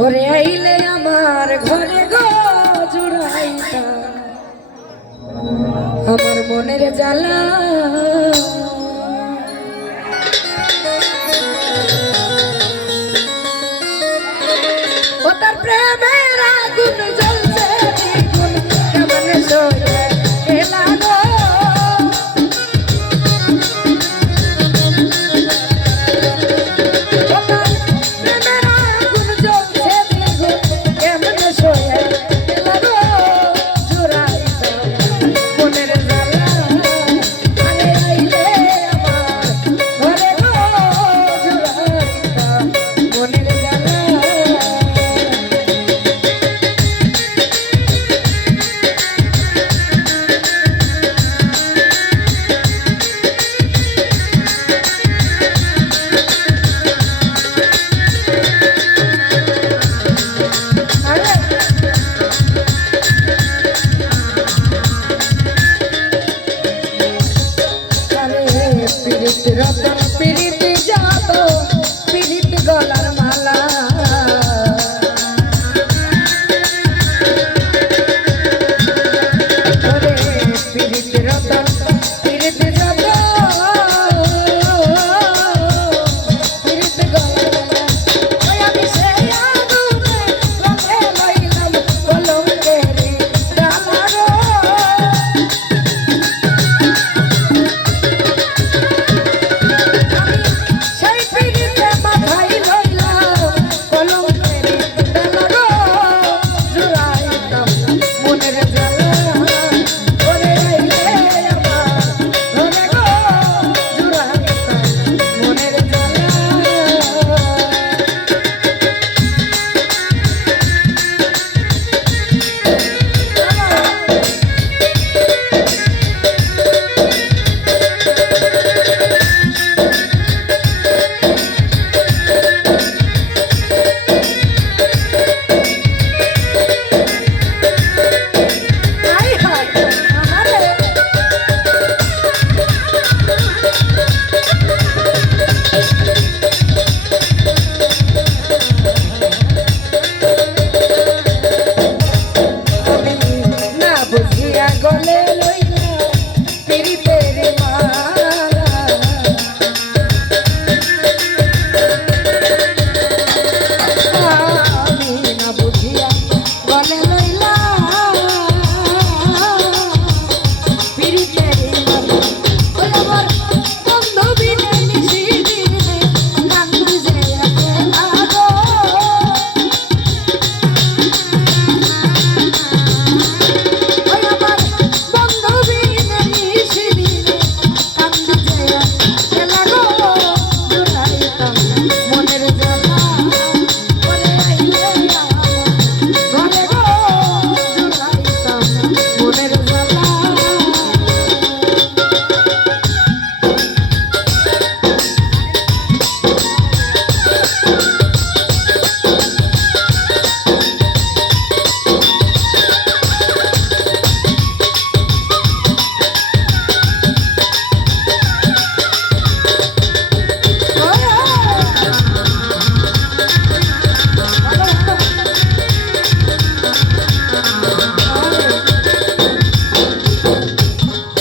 ওরে আইলে আমার ঘরে গো জুড়াইতা আমার মনের জ্বালা ও তার প্রেমের আগুন জ্বলছে দ্বিগুণ কেমন সয়ে এলা গো রতন পীড়িত যাত পীড়িত গলার মালা ওরে পীড়িত রতন পীড়িত যাত পীড়িত গলার মালা ওই আমি সেই আগুনে রঙে লইলাম কলঙ্কের ডালা গো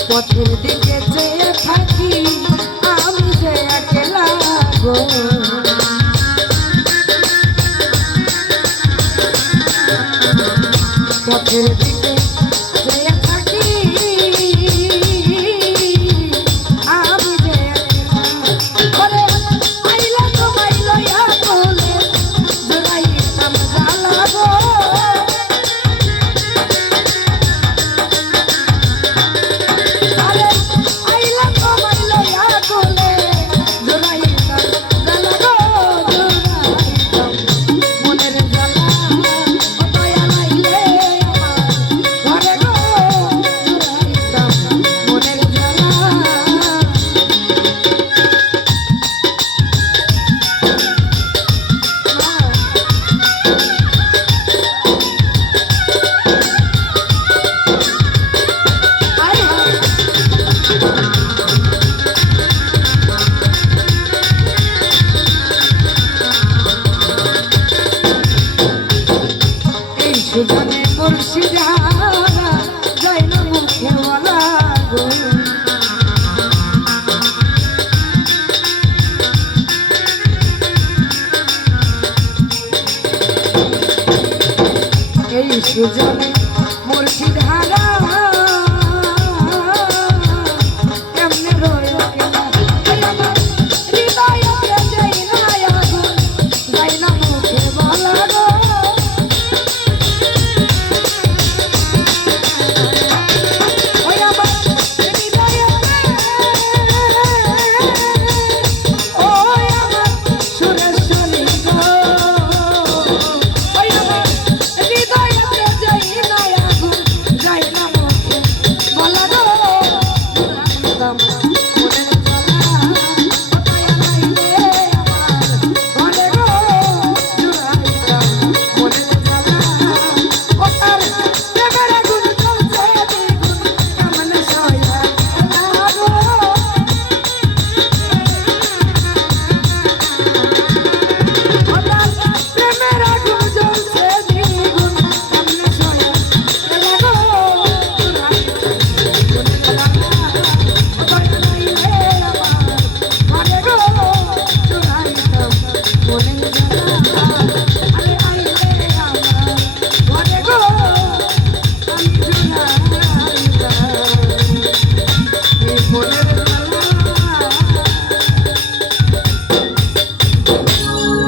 পথের দিকে চেয়ে থাকি আমি যে একলা গো পথের দিকে চেয়ে থাকি আমি যে একলা আইলা তোমায় লইয়া বলে জড়াইতাম জ্বালা গো সুজনে মুর্শিদারা যাই না মুখে বলা গো এই সুজনে